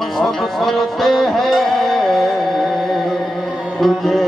करते हैं तुझे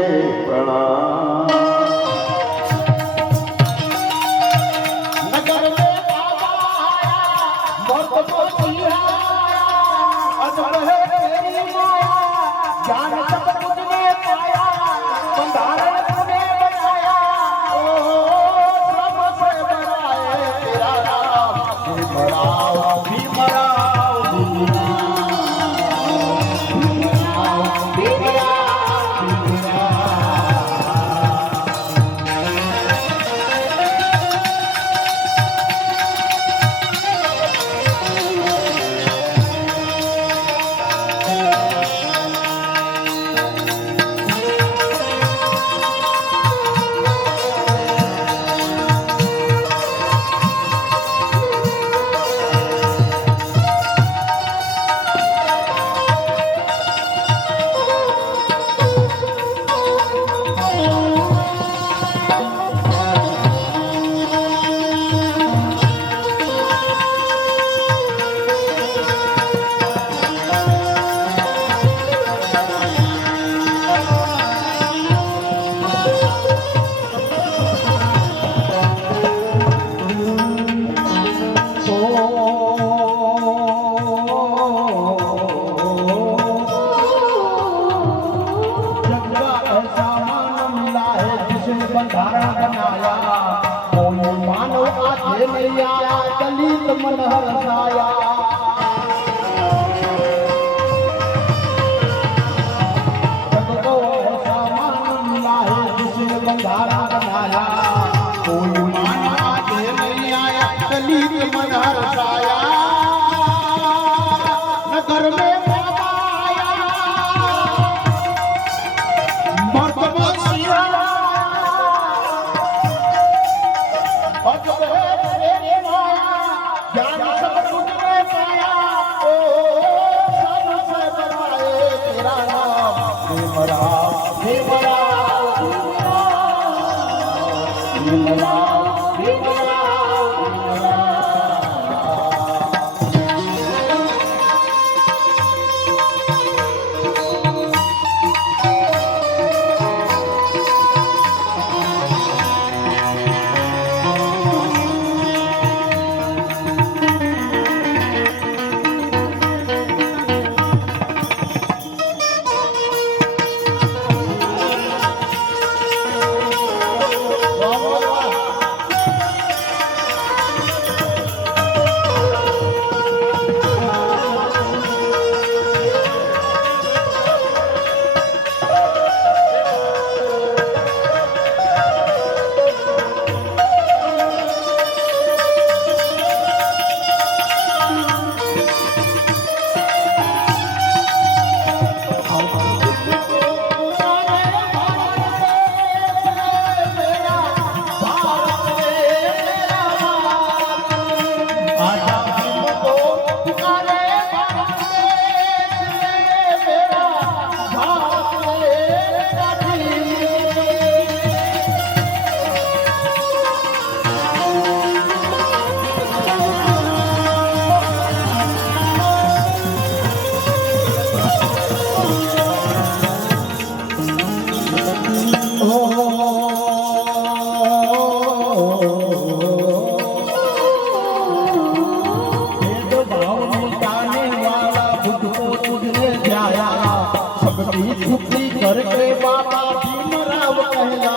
बाबा भीमराव कहला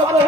Thank you.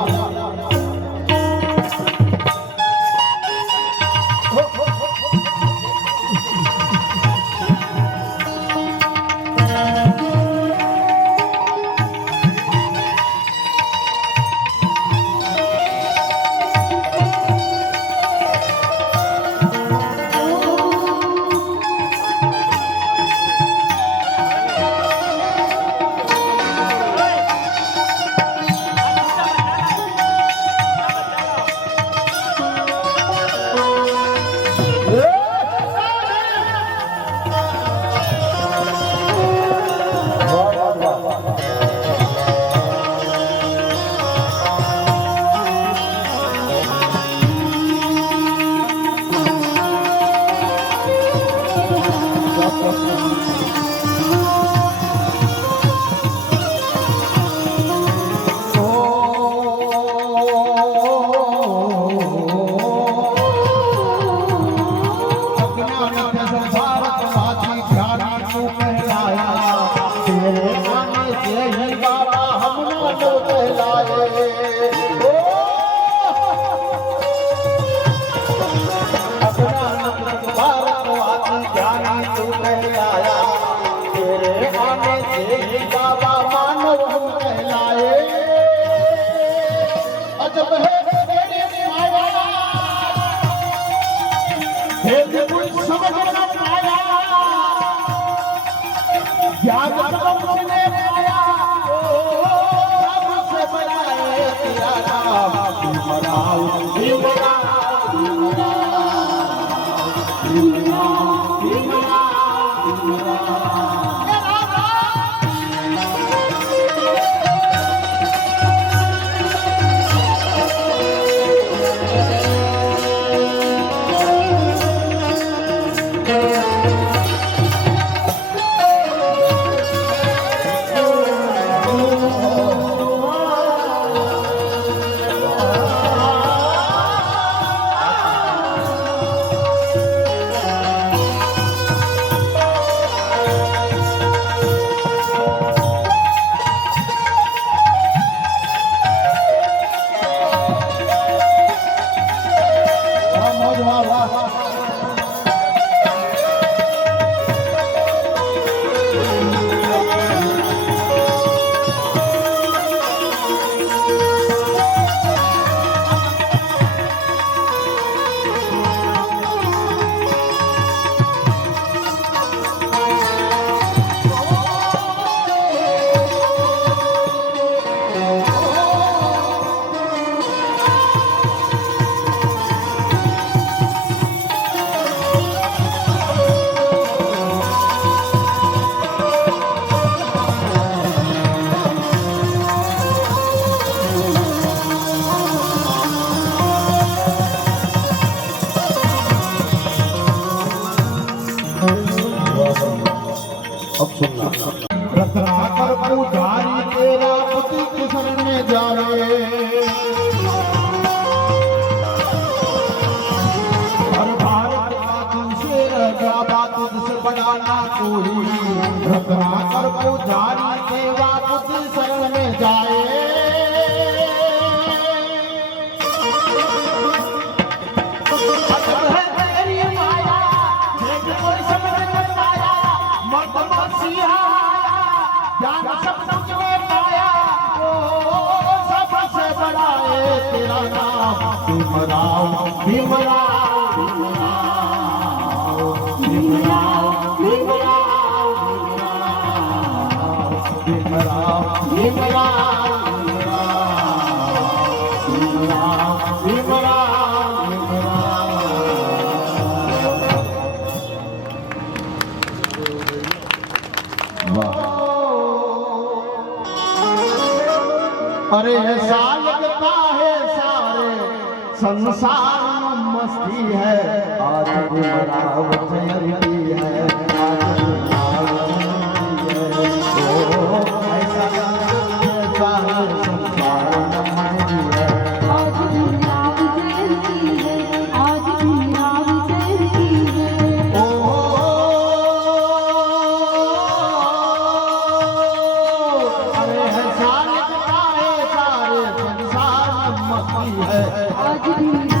मगर बु जा शाम मस्ती है Thank you.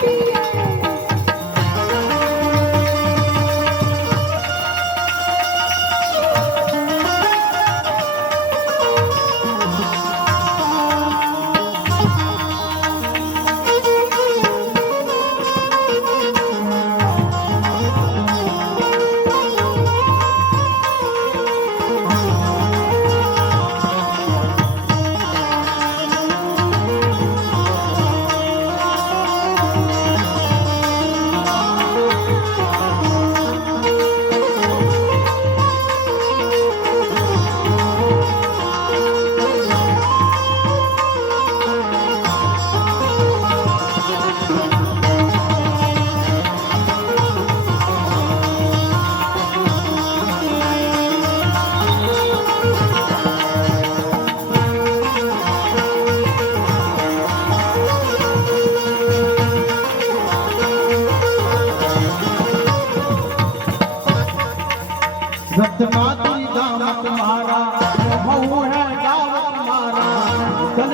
Baby!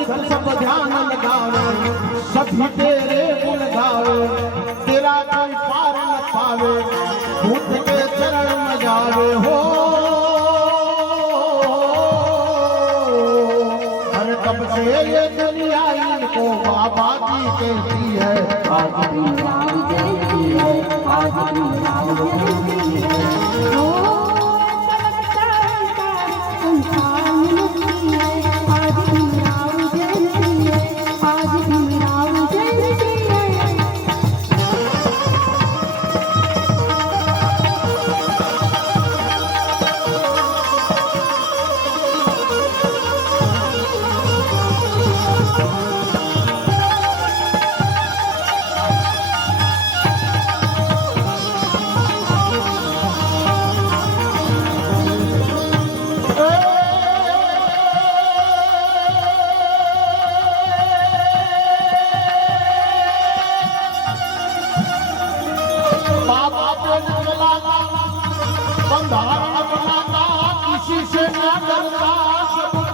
सभु ते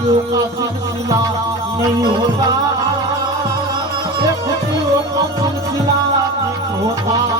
मिला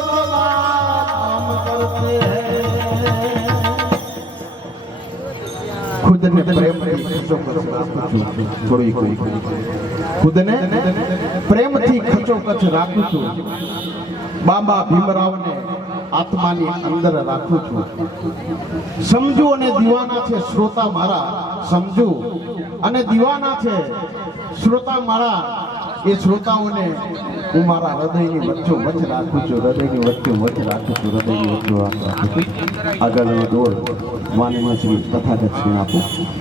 ખુદને પ્રેમ ખર્ચો કચ્છ છું થોડી ખુદને પ્રેમ થી ખર્ચો રાખું છું બાબા ભીમરાવને આત્માની અંદર રાખું છું સમજુ અને દીવાના છે શ્રોતા મારા સમજુ અને દીવાના છે શ્રોતા મારા એ શ્રોતાઓને હું મારા હૃદયની વચ્ચો વચ રાખું છું હૃદયની વચ્ચે વચ રાખું છું હૃદયની વચ્ચો રાખું આગળ દોર માનવ શ્રી તથાગત શ્રી આપું